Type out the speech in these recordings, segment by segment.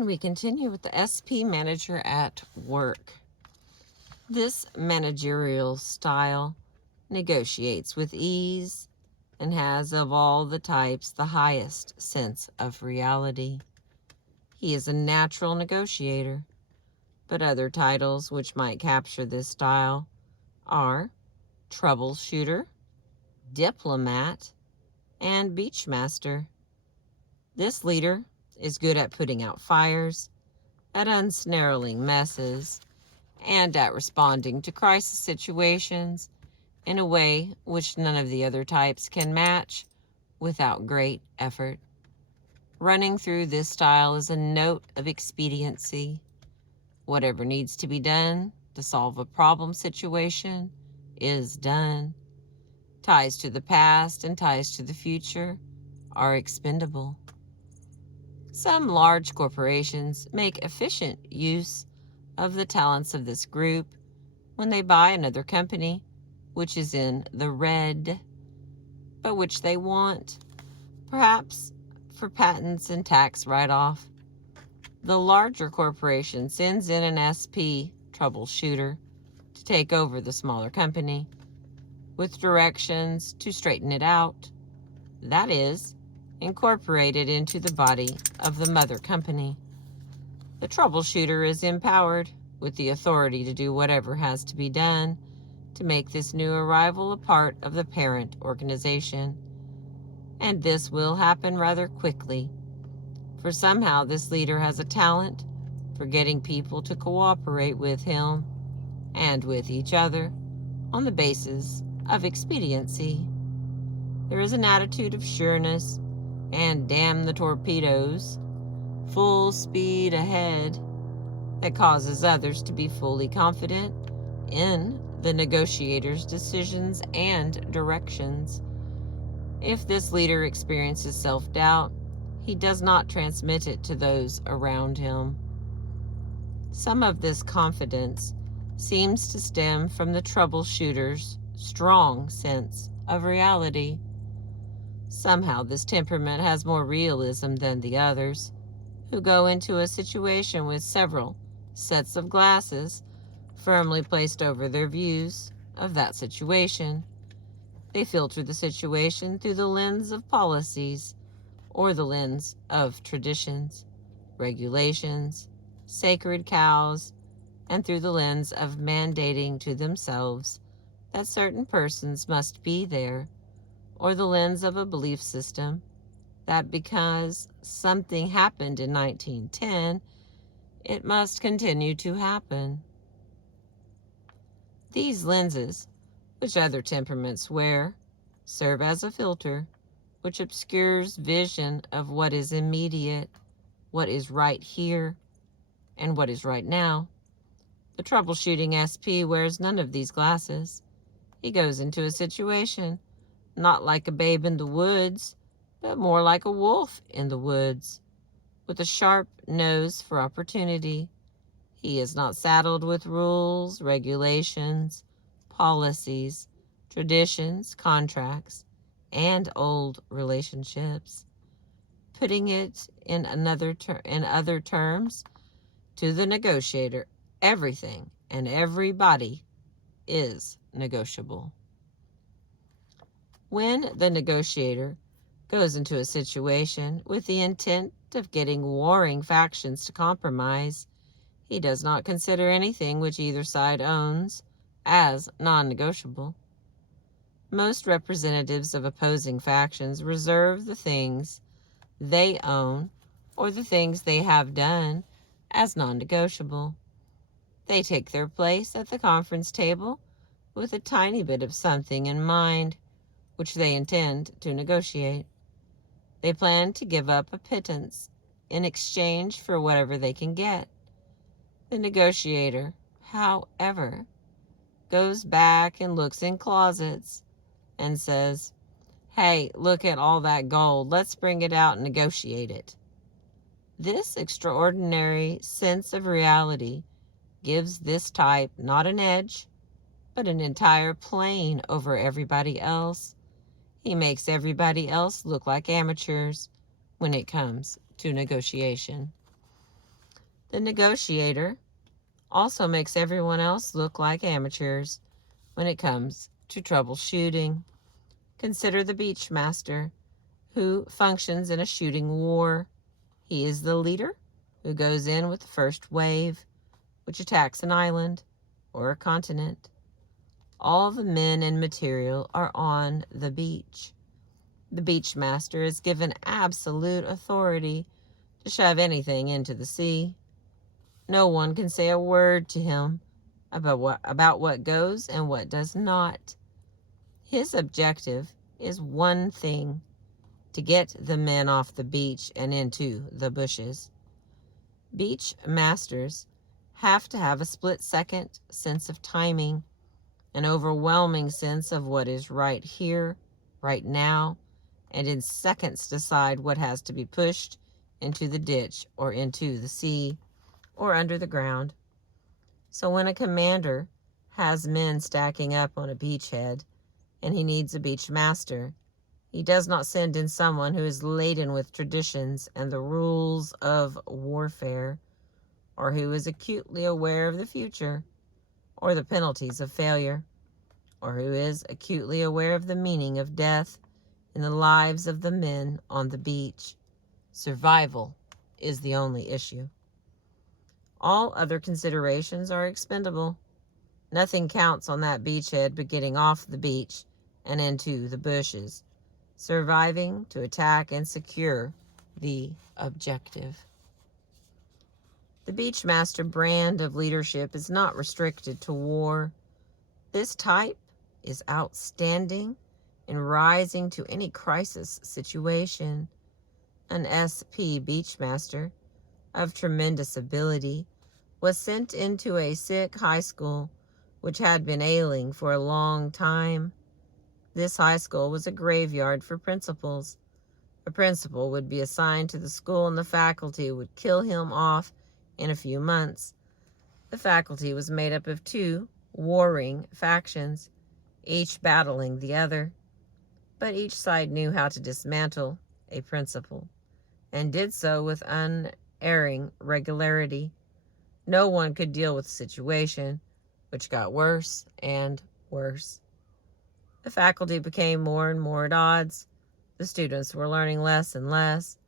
And we continue with the SP manager at work. This managerial style negotiates with ease and has, of all the types, the highest sense of reality. He is a natural negotiator, but other titles which might capture this style are troubleshooter, diplomat, and beachmaster. This leader is good at putting out fires, at unsnarling messes, and at responding to crisis situations in a way which none of the other types can match without great effort. Running through this style is a note of expediency. Whatever needs to be done to solve a problem situation is done. Ties to the past and ties to the future are expendable. Some large corporations make efficient use of the talents of this group when they buy another company which is in the red, but which they want, perhaps for patents and tax write-off. The larger corporation sends in an SP troubleshooter to take over the smaller company with directions to straighten it out, that is, incorporate it into the body of the mother company. The troubleshooter is empowered with the authority to do whatever has to be done to make this new arrival a part of the parent organization. And this will happen rather quickly, for somehow this leader has a talent for getting people to cooperate with him and with each other on the basis of expediency. There is an attitude of sureness and damn the torpedoes, full speed ahead, that causes others to be fully confident in the negotiator's decisions and directions. If this leader experiences self-doubt, he does not transmit it to those around him. Some of this confidence seems to stem from the troubleshooter's strong sense of reality. Somehow this temperament has more realism than the others, who go into a situation with several sets of glasses firmly placed over their views of that situation. They filter the situation through the lens of policies or the lens of traditions, regulations, sacred cows, and through the lens of mandating to themselves that certain persons must be there, or the lens of a belief system that because something happened in 1910, it must continue to happen. These lenses, which other temperaments wear, serve as a filter which obscures vision of what is immediate, what is right here, and what is right now. The troubleshooting SP wears none of these glasses. He goes into a situation not like a babe in the woods, but more like a wolf in the woods, with a sharp nose for opportunity. He is not saddled with rules, regulations, policies, traditions, contracts, and old relationships. Putting it in other terms, to the negotiator, everything and everybody is negotiable. When the negotiator goes into a situation with the intent of getting warring factions to compromise, he does not consider anything which either side owns as non-negotiable. Most representatives of opposing factions reserve the things they own or the things they have done as non-negotiable. They take their place at the conference table with a tiny bit of something in mind which they intend to negotiate. They plan to give up a pittance in exchange for whatever they can get. The negotiator, however, goes back and looks in closets and says, "Hey, look at all that gold. Let's bring it out and negotiate it." This extraordinary sense of reality gives this type not an edge, but an entire plane over everybody else. He makes everybody else look like amateurs when it comes to negotiation. The negotiator also makes everyone else look like amateurs when it comes to troubleshooting. Consider the beachmaster, who functions in a shooting war. He is the leader who goes in with the first wave, which attacks an island or a continent. All the men and material are on the beach. The beachmaster is given absolute authority to shove anything into the sea. No one can say a word to him about what goes and what does not. His objective is one thing: to get the men off the beach and into the bushes. Beach masters have to have a split-second sense of timing, an overwhelming sense of what is right here, right now, and in seconds decide what has to be pushed into the ditch or into the sea or under the ground. So when a commander has men stacking up on a beachhead and he needs a beach master, he does not send in someone who is laden with traditions and the rules of warfare, or who is acutely aware of the future or the penalties of failure, or who is acutely aware of the meaning of death in the lives of the men on the beach. Survival is the only issue. All other considerations are expendable. Nothing counts on that beachhead but getting off the beach and into the bushes, surviving to attack and secure the objective. The beachmaster brand of leadership is not restricted to war. This type is outstanding in rising to any crisis situation. An SP beachmaster of tremendous ability was sent into a sick high school which had been ailing for a long time. This high school was a graveyard for principals. A principal would be assigned to the school and the faculty would kill him off in a few months. The faculty was made up of two warring factions, each battling the other, but each side knew how to dismantle a principal, and did so with unerring regularity. No one could deal with the situation, which got worse and worse. The faculty became more and more at odds. The students were learning less and less.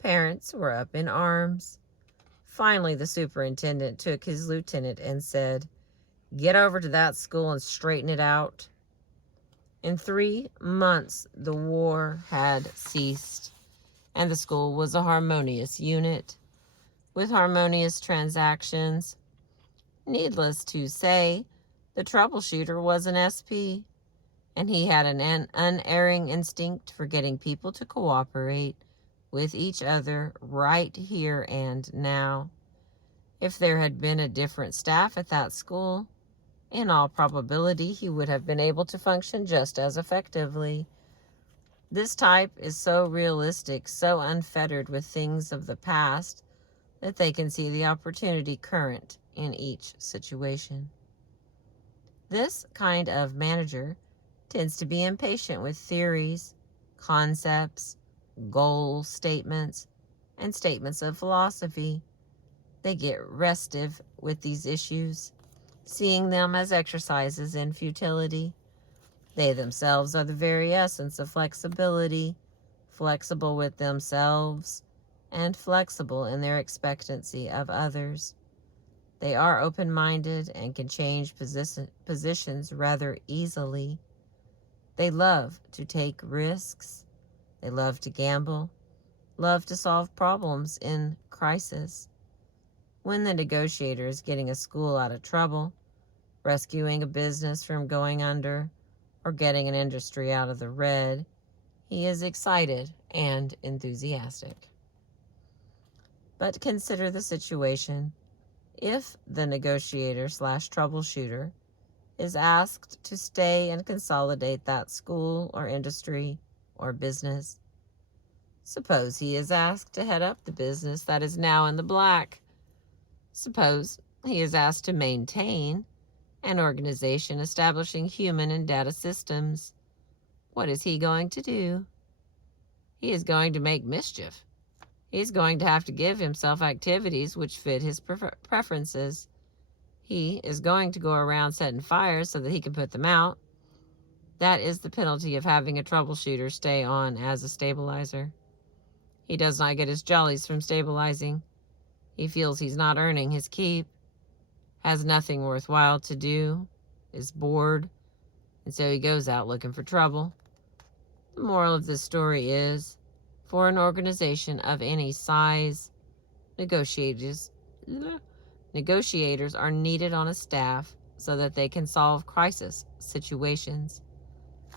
Parents were up in arms. Finally, the superintendent took his lieutenant and said, "Get over to that school and straighten it out." In 3 months, the war had ceased, and the school was a harmonious unit with harmonious transactions. Needless to say, the troubleshooter was an SP, and he had an unerring instinct for getting people to cooperate with each other right here and now. If there had been a different staff at that school, in all probability, he would have been able to function just as effectively. This type is so realistic, so unfettered with things of the past, that they can see the opportunity current in each situation. This kind of manager tends to be impatient with theories, concepts, goal statements, and statements of philosophy. They get restive with these issues, seeing them as exercises in futility. They themselves are the very essence of flexibility, flexible with themselves and flexible in their expectancy of others. They are open-minded and can change positions rather easily. They love to take risks. They love to gamble, love to solve problems in crisis. When the negotiator is getting a school out of trouble, rescuing a business from going under, or getting an industry out of the red, he is excited and enthusiastic. But consider the situation. If the negotiator/troubleshooter is asked to stay and consolidate that school or industry or business, suppose he is asked to head up the business that is now in the black. Suppose he is asked to maintain an organization establishing human and data systems. What is he going to do? He is going to make mischief. He's going to have to give himself activities which fit his preferences. He is going to go around setting fires so that he can put them out. That is the penalty of having a troubleshooter stay on as a stabilizer. He does not get his jollies from stabilizing. He feels he's not earning his keep, has nothing worthwhile to do, is bored, and so he goes out looking for trouble. The moral of this story is, for an organization of any size, negotiators are needed on a staff so that they can solve crisis situations.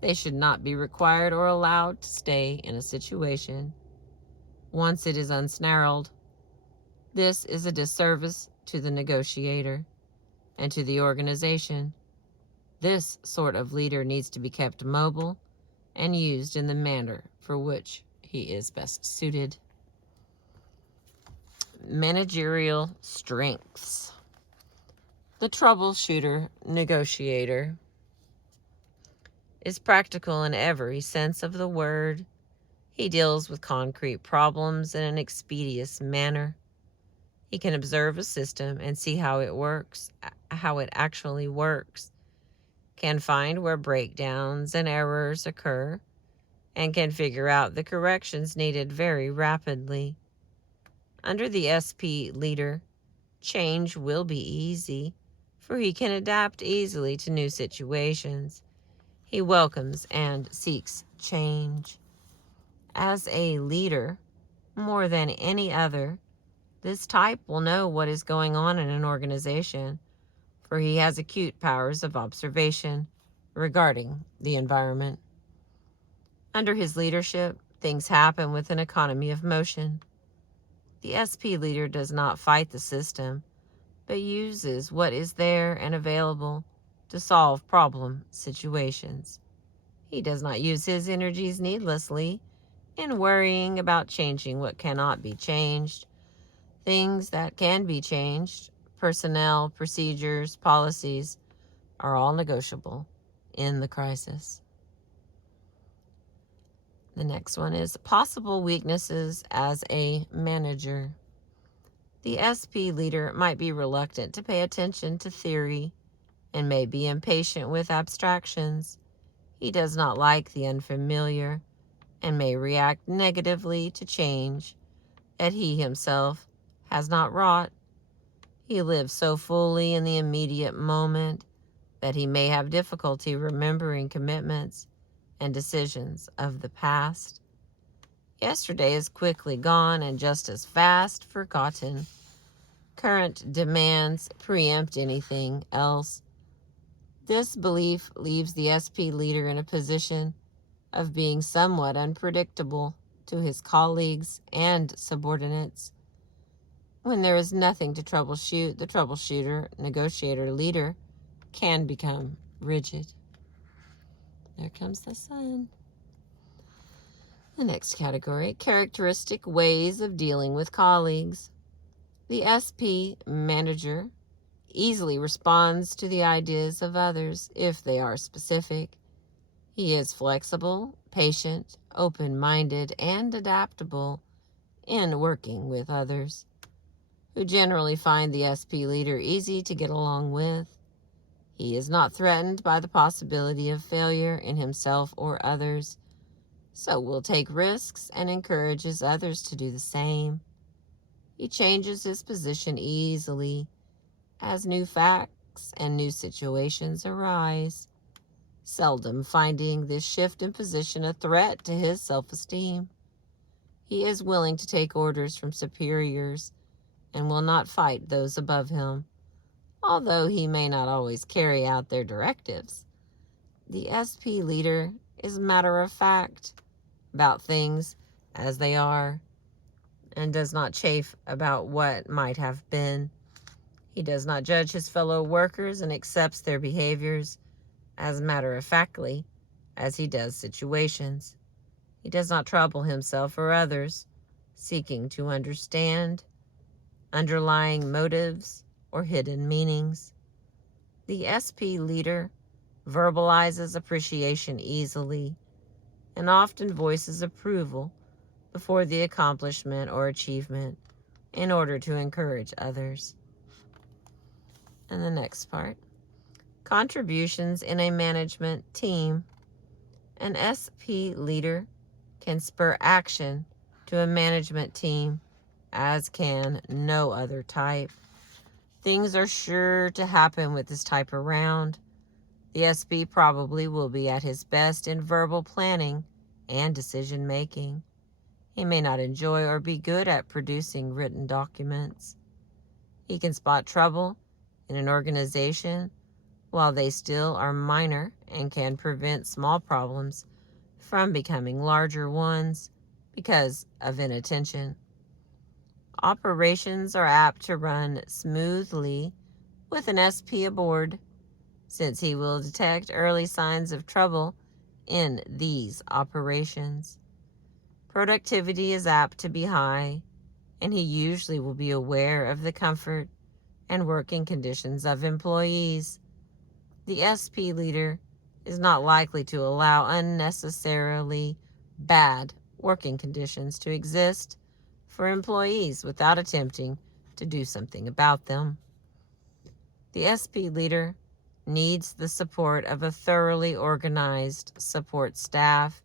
They should not be required or allowed to stay in a situation once it is unsnarled. This is a disservice to the negotiator and to the organization. This sort of leader needs to be kept mobile and used in the manner for which he is best suited. Managerial strengths. The troubleshooter negotiator is practical in every sense of the word. He deals with concrete problems in an expeditious manner. He can observe a system and see how it works, how it actually works, can find where breakdowns and errors occur, and can figure out the corrections needed very rapidly. Under the SP leader, change will be easy, for he can adapt easily to new situations. He welcomes and seeks change. As a leader, more than any other, this type will know what is going on in an organization, for he has acute powers of observation regarding the environment. Under his leadership, things happen with an economy of motion. The SP leader does not fight the system, but uses what is there and available to solve problem situations. He does not use his energies needlessly in worrying about changing what cannot be changed. Things that can be changed, personnel, procedures, policies, are all negotiable in the crisis. The next one is possible weaknesses as a manager. The SP leader might be reluctant to pay attention to theory and may be impatient with abstractions. He does not like the unfamiliar and may react negatively to change that he himself has not wrought. He lives so fully in the immediate moment that he may have difficulty remembering commitments and decisions of the past. Yesterday is quickly gone and just as fast forgotten. Current demands preempt anything else. This belief leaves the SP leader in a position of being somewhat unpredictable to his colleagues and subordinates. When there is nothing to troubleshoot, the troubleshooter, negotiator, leader can become rigid. There comes the sun. The next category, characteristic ways of dealing with colleagues. The SP manager easily responds to the ideas of others if they are specific. He is flexible, patient, open-minded, and adaptable in working with others, who generally find the SP leader easy to get along with. He is not threatened by the possibility of failure in himself or others, so will take risks and encourages others to do the same. He changes his position easily as new facts and new situations arise, seldom finding this shift in position a threat to his self-esteem. He is willing to take orders from superiors and will not fight those above him, although he may not always carry out their directives. The SP leader is matter-of-fact about things as they are and does not chafe about what might have been. He does not judge his fellow workers and accepts their behaviors as matter-of-factly as he does situations. He does not trouble himself or others, seeking to understand underlying motives or hidden meanings. The SP leader verbalizes appreciation easily and often voices approval, before the accomplishment or achievement in order to encourage others. And the next part, contributions in a management team. An SP leader can spur action to a management team, as can no other type. Things are sure to happen with this type around. The SP probably will be at his best in verbal planning and decision making. He may not enjoy or be good at producing written documents. He can spot trouble in an organization while they still are minor and can prevent small problems from becoming larger ones because of inattention. Operations are apt to run smoothly with an SP aboard, since he will detect early signs of trouble in these operations. Productivity is apt to be high, and he usually will be aware of the comfort and working conditions of employees. The SP leader is not likely to allow unnecessarily bad working conditions to exist for employees without attempting to do something about them. The SP leader needs the support of a thoroughly organized support staff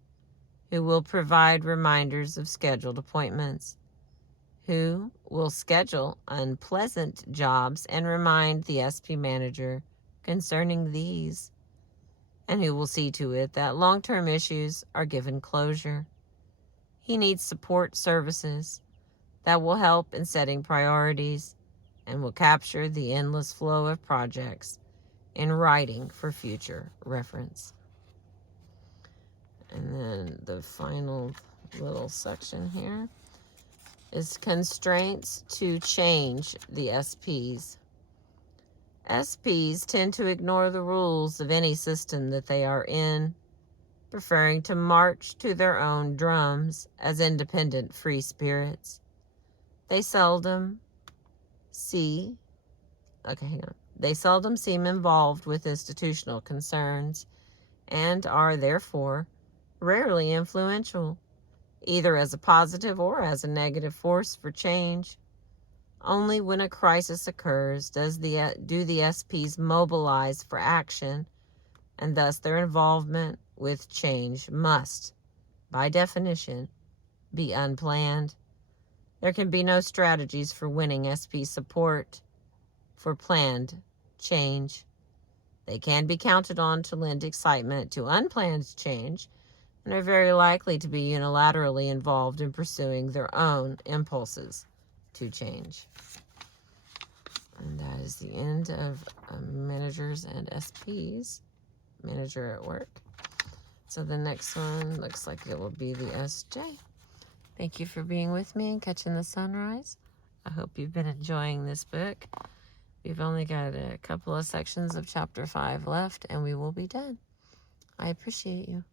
who will provide reminders of scheduled appointments, who will schedule unpleasant jobs and remind the SP manager concerning these, and who will see to it that long-term issues are given closure. He needs support services that will help in setting priorities and will capture the endless flow of projects in writing for future reference. And then the final little section here is constraints to change the SPs. SPs tend to ignore the rules of any system that they are in, preferring to march to their own drums as independent free spirits. They seldom seem involved with institutional concerns and are therefore rarely influential, either as a positive or as a negative force for change. Only when a crisis occurs do the SPs mobilize for action, and thus their involvement with change must, by definition, be unplanned. There can be no strategies for winning SP support for planned change. They can be counted on to lend excitement to unplanned change, and are very likely to be unilaterally involved in pursuing their own impulses to change. And that is the end of managers and SPs, manager at work. So the next one looks like it will be the SJ. Thank you for being with me and catching the sunrise. I hope you've been enjoying this book. We've only got a couple of sections of chapter 5 left, and we will be done. I appreciate you.